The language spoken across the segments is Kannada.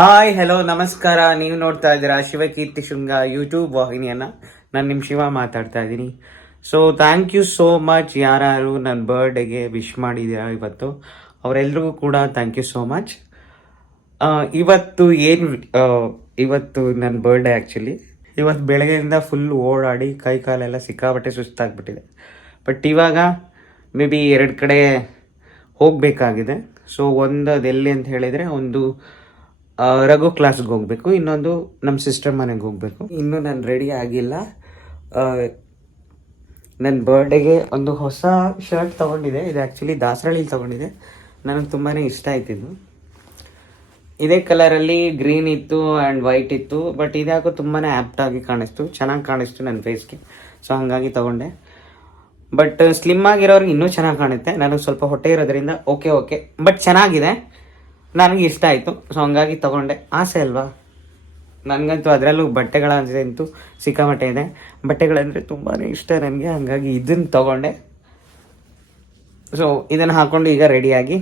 ಹಾಯ್ ಹಲೋ ನಮಸ್ಕಾರ. ನೀವು ನೋಡ್ತಾ ಇದ್ದೀರಾ ಶಿವಕೀರ್ತಿ ಶೃಂಗ ಯೂಟ್ಯೂಬ್ ವಾಹಿನಿಯನ್ನ. ನಾನು ನಿಮ್ಮ ಶಿವ ಮಾತಾಡ್ತಾ ಇದ್ದೀನಿ. So thank you so much ಯಾರು ನನ್ನ ಬರ್ಡೇಗೆ ವಿಶ್ ಮಾಡಿದ್ದೀರಾ ಇವತ್ತು, ಅವರೆಲ್ರಿಗೂ ಕೂಡ ಥ್ಯಾಂಕ್ ಯು ಸೋ ಮಚ್. ಇವತ್ತು ನನ್ನ ಬರ್ಡೇ ಆ್ಯಕ್ಚುಲಿ. ಇವತ್ತು ಬೆಳಗ್ಗೆಯಿಂದ ಫುಲ್ ಓಡಾಡಿ ಕೈ ಕಾಲೆಲ್ಲ ಸಿಕ್ಕಾಬಟ್ಟೆ ಸುಸ್ತಾಗ್ಬಿಟ್ಟಿದೆ. ಬಟ್ ಇವಾಗ ಮೇ ಬಿ 2 ಕಡೆ ಹೋಗಬೇಕಾಗಿದೆ. ಸೊ ಒಂದು ಅದೆಲ್ಲಿ ಅಂತ ಹೇಳಿದರೆ, ಒಂದು ರಘು ಕ್ಲಾಸ್ಗೆ ಹೋಗಬೇಕು, ಇನ್ನೊಂದು ನಮ್ಮ ಸಿಸ್ಟರ್ ಮನೆಗೆ ಹೋಗಬೇಕು. ಇನ್ನೂ ನಾನು ರೆಡಿ ಆಗಿಲ್ಲ. ನನ್ನ ಬರ್ಡೇಗೆ ಒಂದು ಹೊಸ ಶರ್ಟ್ ತೊಗೊಂಡಿದೆ. ಇದು ಆ್ಯಕ್ಚುಲಿ ದಾಸರಳ್ಳಿಲಿ ತೊಗೊಂಡಿದೆ. ನನಗೆ ತುಂಬಾ ಇಷ್ಟ ಆಯ್ತಿದ್ದು. ಇದೇ ಕಲರಲ್ಲಿ ಗ್ರೀನ್ ಇತ್ತು ಆ್ಯಂಡ್ ವೈಟ್ ಇತ್ತು. ಬಟ್ ಇದ್ಯಾಕೋ ತುಂಬಾ ಆ್ಯಪ್ಟಾಗಿ ಕಾಣಿಸ್ತು, ಚೆನ್ನಾಗಿ ಕಾಣಿಸ್ತು ನನ್ನ ಫೇಸ್ಗೆ. ಸೊ ಹಾಗಾಗಿ ತೊಗೊಂಡೆ. ಬಟ್ ಸ್ಲಿಮ್ ಆಗಿರೋರಿಗೆ ಇನ್ನೂ ಚೆನ್ನಾಗಿ ಕಾಣುತ್ತೆ. ನನಗೆ ಸ್ವಲ್ಪ ಹೊಟ್ಟೆ ಇರೋದ್ರಿಂದ ಓಕೆ ಬಟ್ ಚೆನ್ನಾಗಿದೆ, ನನಗೆ ಇಷ್ಟ ಆಯಿತು. ಸೊ ಹಂಗಾಗಿ ತೊಗೊಂಡೆ. ಆಸೆ ಅಲ್ವಾ ನನಗಂತೂ. ಅದರಲ್ಲೂ ಬಟ್ಟೆಗಳಂತೂ ಸಿಕ್ಕಾಮಟ್ಟೆ ಇದೆ. ಬಟ್ಟೆಗಳಂದರೆ ತುಂಬಾ ಇಷ್ಟ ನನಗೆ, ಹಾಗಾಗಿ ಇದನ್ನು ತೊಗೊಂಡೆ. ಸೊ ಇದನ್ನು ಹಾಕ್ಕೊಂಡು ಈಗ ರೆಡಿಯಾಗಿ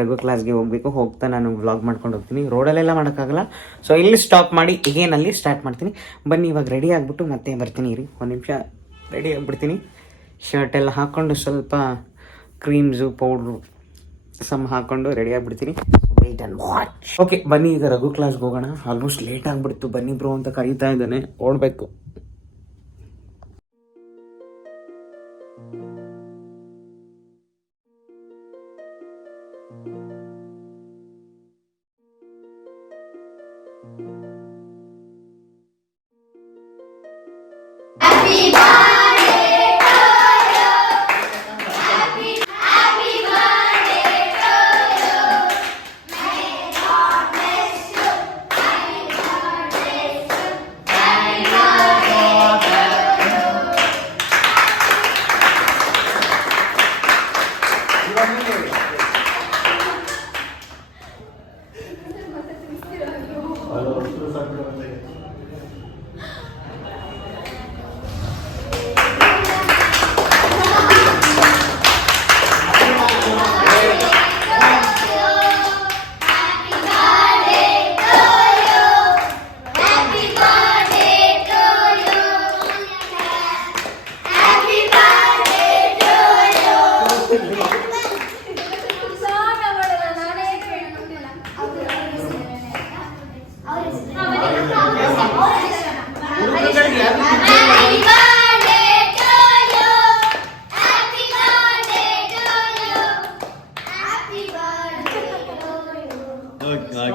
ರಘು ಕ್ಲಾಸ್ಗೆ ಹೋಗಬೇಕು. ಹೋಗ್ತಾ ನಾನು ವ್ಲಾಗ್ ಮಾಡ್ಕೊಂಡು ಹೋಗ್ತೀನಿ. ರೋಡಲ್ಲೆಲ್ಲ ಮಾಡೋಕ್ಕಾಗಲ್ಲ. ಸೊ ಇಲ್ಲಿ ಸ್ಟಾಪ್ ಮಾಡಿ ಈಗೇನಲ್ಲಿ ಸ್ಟಾರ್ಟ್ ಮಾಡ್ತೀನಿ. ಬನ್ನಿ ಇವಾಗ ರೆಡಿ ಆಗಿಬಿಟ್ಟು ಮತ್ತೆ ಬರ್ತೀನಿ. ಇರಿ ಒಂದು ನಿಮಿಷ, ರೆಡಿ ಆಗಿಬಿಡ್ತೀನಿ. ಶರ್ಟ್ ಎಲ್ಲ ಹಾಕ್ಕೊಂಡು ಸ್ವಲ್ಪ ಕ್ರೀಮ್ಸು ಪೌಡ್ರು ಹಾಕ್ಕೊಂಡು ರೆಡಿ ಆಗಿಬಿಡ್ತೀನಿ. Wait and watch. ಓಕೆ ಬನ್ನಿ ಈಗ ರಘು ಕ್ಲಾಸ್ಗೆ ಹೋಗೋಣ. ಆಲ್ಮೋಸ್ಟ್ ಲೇಟ್ ಆಗಿಬಿಡ್ತು. ಬನ್ನಿ ಬ್ರೋ ಅಂತ ಕರೀತಾ ಇದ್ದಾನೆ, ಓಡಬೇಕು.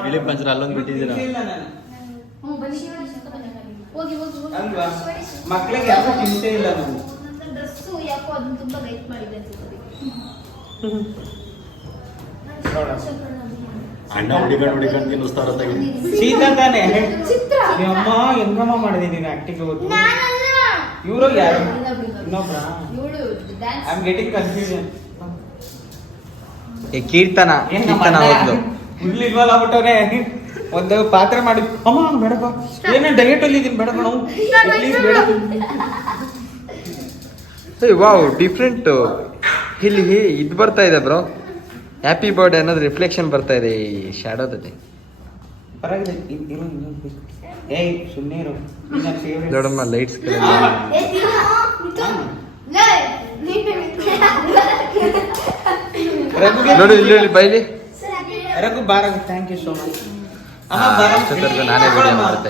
ಗಿಳಿ ಪಂಚರ ಅಲ್ಲೊಂದು ಬಿಟ್ಟಿದ್ದೀರಾ? ಮಕ್ಕಳಿಗೆ ಯಾಕೋ ಚಿಂತೆ ಇಲ್ಲ. ನಾನು ಅಣ್ಣ ಹುಡಿಕೊಂಡು ತಿನ್ನಿಸ್ತಾರ ಸೀತಾ ತಾನೆ. ಅಮ್ಮ ಹೆಂಗಮ್ಮ ಮಾಡಿದೀನಿ ನೀನು ಆಕ್ಟಿಂಗ್. ಇವರು ಯಾರು? ಇನ್ನೊಬ್ರ? I am getting confusion. Keerthana ಆಗ್ಬಿಟ್ಟವ್ರೆ. ಒಂದು ಪಾತ್ರೆ ಮಾಡಿ ಅಮ್ಮ ಬೇಡಪ್ಪ, ಏನೇ ಡಯಟ್ ಅಲ್ಲಿ ಇದೀನಿ, ಬೇಡ ನಾವು ಪ್ಲೀಸ್ ಬೇಡ. Wow, different. ಇಲ್ಲಿ ಇದು ಬರ್ತಾ ಇದೆ ಬ್ರೋ, ಹ್ಯಾಪಿ ಬರ್ಡೇ ಅನ್ನೋದು ರಿಫ್ಲೆಕ್ಷನ್ ಬರ್ತಾ ಇದೆ ಈ ಶಾಡೋದಲ್ಲಿ. ಏಯ್ ಸುಮ್ಮನೆ ಇರು. ದೊಡ್ಡಮ್ಮ ಲೈಟ್ಸ್ ನೋಡಿ ಇಲ್ಲಿ ಬೈಲಿ. ರಘು ಬಾರ, ಥ್ಯಾಂಕ್ ಯು ಸೋ ಮಚ್. ನಾನೇ ವಿಡಿಯೋ ಮಾಡ್ತೆ.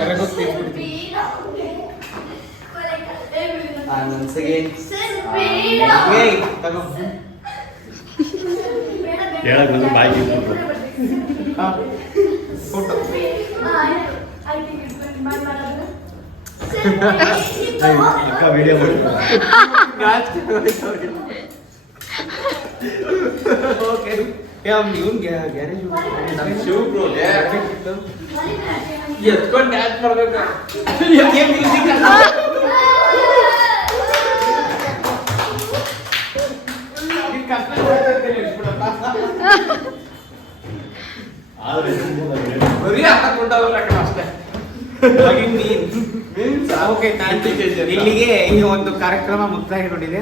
ಎತ್ಕೊಂಡು ಡ್ಯಾನ್ಸ್ ಮಾಡ್ಬೇಕು. ಇಲ್ಲಿಗೆ ಈ ಒಂದು ಕಾರ್ಯಕ್ರಮ ಮುಕ್ತಾಯಗೊಂಡಿದೆ.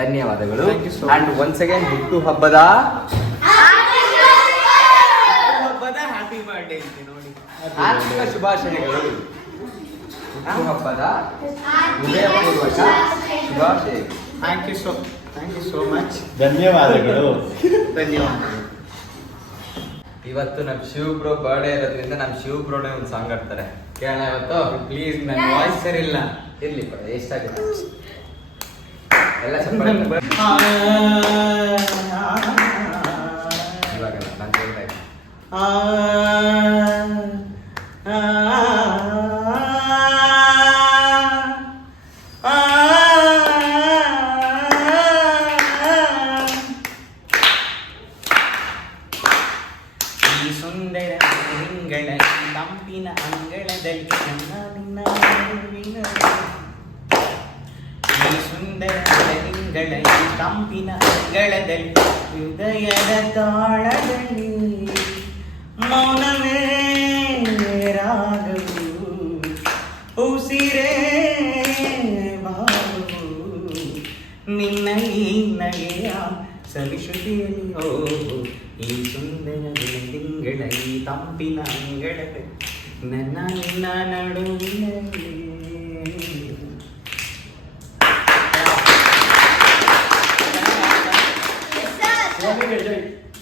ಧನ್ಯವಾದಗಳು. ಅಂಡ್ ಒನ್ಸ್ ಅಗೇನ್ ಹುಟ್ಟು ಹಬ್ಬದ ಹ್ಯಾಪಿ ಬರ್ಡೇ ನೋಡಿ. ಆರ್ಥಿಕ ಶುಭಾಶಯಗಳು. ಹುಟ್ಟುಹಬ್ಬದ ಹೃದಯಪೂರ್ವಕ ಶುಭಾಶಯಗಳು. Thank you so much. ಧನ್ಯವಾದಗಳು. ಧನ್ಯವಾದಗಳು. ಇವತ್ತು ನಮ್ಮ ಶಿವ್ ಬ್ರೋ ಬರ್ಡೇ ಇರೋದ್ರಿಂದ ನಮ್ಮ ಶಿವ್ ಬ್ರೋನೇ ಒಂದು ಸಾಂಗ್ ಆಡ್ತಾರೆ, ಕೇಳೋಣ ಇವತ್ತು? ಪ್ಲೀಸ್, ನನ್ನ ವಾಯ್ಸ್ ಸರಿ ಇಲ್ಲ. ಇರ್ಲಿ ಪಡ, ಎಷ್ಟಾಗುತ್ತೆ ಎಲ್ಲ ಚಪ್ಪಾಳೆ. ಇವಾಗಲ್ಲ, ನಾನು ಕೇಳ್ತಾ ಇದ್ದೀನಿ. ಈ ಸುಂದರ ತಿಂಗಳ ತಂಪಿನ ಅಂಗಳದಲ್ಲಿ ನನ್ನ ನಿನ್ನ ನಡುವಿನ ಈ ಸುಂದರ ತಿಂಗಳ ತಂಪಿನ ಅಂಗಳದಲ್ಲಿ ಹೃದಯದ ತಾಳದಲ್ಲಿ ಮೌನವೇ ರಾಗವು ಉಸಿರೇ ಭಾವವು ನಿನ್ನ ಈ ನಗೆಯ ಸವಿಶ್ರುತಿಯಲ್ಲಿ ಹೋಗು ಈ ಸುಂದರ ತಿಂಗಳ ಈ ತಂಪಿನ ಅಂಗಳದಲ್ಲಿ ನನ್ನ ನಿನ್ನ ನಡುವಿನಲ್ಲಿ.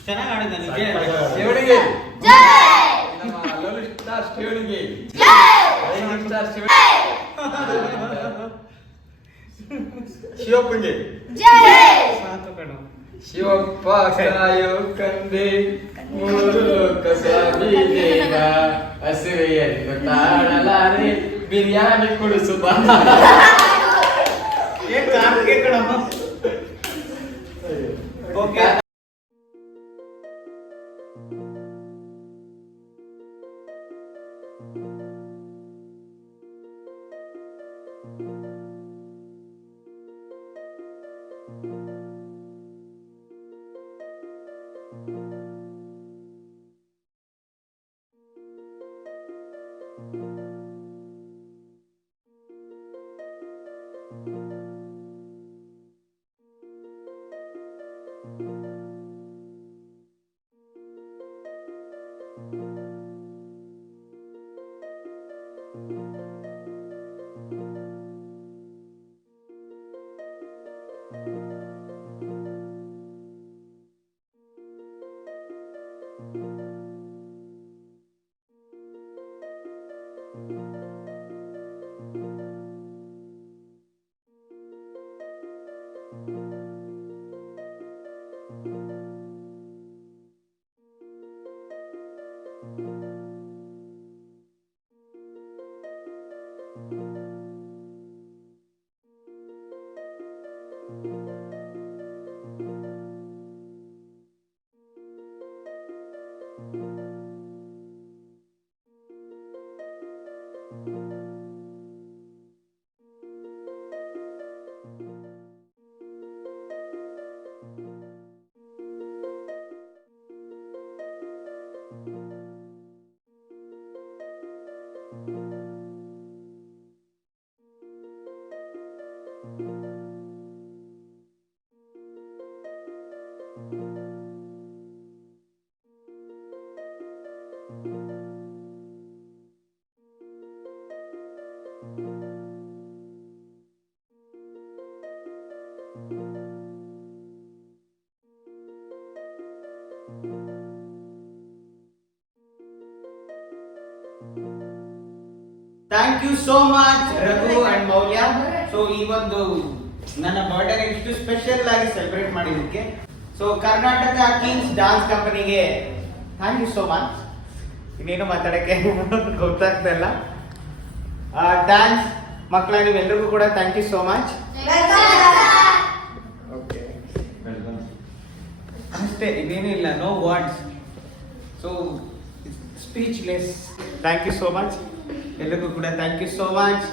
ಚೆನ್ನಾಗಿ ಆಡಿದ ಶಿವನಿಗೆ ನಮ್ಮ ಲಲಿತ್ ಸ್ಟಾರ್ ಶಿವನಿಗೆ ಲಲಿತ್ ಸ್ಟಾರ್ ಶಿವಪ್ಪಂಗೆ ಸಾಕು ಕಣೋ. ಶಿವಪ್ಪ ಕಾಯೋ ಕಂದೆ ಮೂರು ಲೋಕ ಸ್ವಾಮಿ ದೇವ ಹಸಿವೆಯನ್ನು ತಾಳಲಾರೆ ಬಿರಿಯಾನಿ ಕೊಡಿಸು ಬಾ. Okay. Thank you so much Raghu and Moulya. So ಈ ಒಂದು ನನ್ನ ಬರ್ಡೇ ಇಷ್ಟು ಸ್ಪೆಷಲ್ ಆಗಿ ಸೆಲೆಬ್ರೇಟ್ ಮಾಡಿದ್ದಕ್ಕೆ ಸೊ ಕರ್ನಾಟಕ ಕಿಂಗ್ಸ್ ಡಾನ್ಸ್ ಕಂಪನಿಗೆ ಥ್ಯಾಂಕ್ ಯು ಸೋ ಮಚ್. ಇನ್ನೇನು ಮಾತಾಡಕ್ಕೆ ಗೊತ್ತಾಗ್ತಾ ಇಲ್ಲ. ಡ್ಯಾನ್ಸ್ ಮಕ್ಕಳ ನೀವೆಲ್ಲರಿಗೂ ಕೂಡ thank you so much. Okay, ಅಷ್ಟೇ, ಇನ್ನೇನು ಇಲ್ಲ, no words. So speechless. Thank you so much ಎಲ್ಲರಿಗೂ ಕೂಡ ಥ್ಯಾಂಕ್ ಯು ಸೋ ಮಚ್.